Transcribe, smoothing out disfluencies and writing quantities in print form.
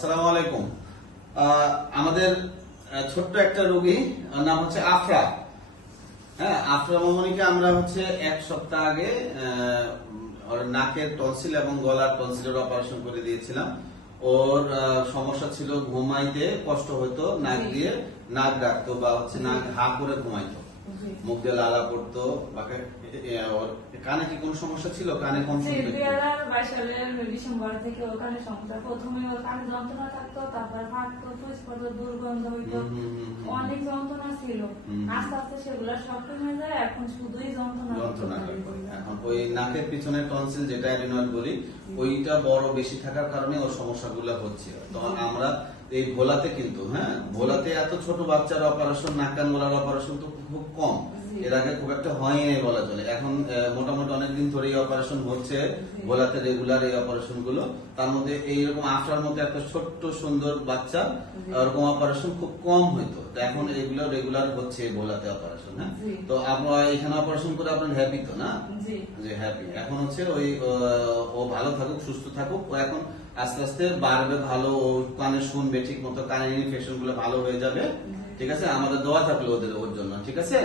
আসসালামু আলাইকুম। আমাদের ছোট্ট একটা রোগী নাম হচ্ছে আফরা। হ্যাঁ, আফরা মামনিকে আমরা হচ্ছে এক সপ্তাহ আগে ওর নাকের টনসিল এবং গলার টনসিলের অপারেশন করে দিয়েছিলাম। ওর সমস্যা ছিল ঘুমাইতে কষ্ট হতো, নাক দিয়ে নাক ডাকতো বা হচ্ছে নাক হা করে ঘুমাইতো, মুখ দিয়ে লালা পড়তো। ওর কানে কি কোনো সমস্যা ছিল? কানে কোন শুনতো? 2022 সালের ডিসেম্বর থেকে ওর কানে সমস্যা। প্রথমে ওর কানে যন্ত্রণা থাকতো, তারপর ফাটতো, ফুসফুস, দুর্গন্ধ হইতো, অনেক যন্ত্রণা ছিল। আস্তে আস্তে সেগুলো সব কমে যায়, এখন শুধুই যন্ত্রণা। এখন ওই নাকের পিছনে টনসিল যেটা অ্যাডিনয়েড বলি, ওইটা বড় বেশি থাকার কারণে ওর সমস্যাগুলো হচ্ছে। তো আমরা এই ভোলাতে কিন্তু ভোলাতে এত ছোট বাচ্চার অপারেশন, নাক কান গলার অপারেশন তো খুব কম, এর আগে খুব একটা হয়নি বলা চলে। এখন মোটামুটি অনেকদিন ধরে এই অপারেশন হচ্ছে ভোলাতে, রেগুলার এই অপারেশন গুলো। তার মধ্যে এইরকম আফরার মতো একটা ছোট্ট সুন্দর বাচ্চা এরকম অপারেশন খুব কম হইতো। এখন এগুলো রেগুলার হচ্ছে ভোলাতে অপারেশন। তো আপনারা এখানে অপারেশন করে আপনার হ্যাপি তো না? যে হ্যাপি। এখন হচ্ছে ওই ও ভালো থাকুক, সুস্থ থাকুক। ও এখন আস্তে আস্তে বাড়বে, ভালো ও কানে শুনবে ঠিক মতো, কানের ইনফেকশন গুলো ভালো হয়ে যাবে। ঠিক আছে, আমাদের দোয়া থাকলো ওর জন্য। ঠিক আছে।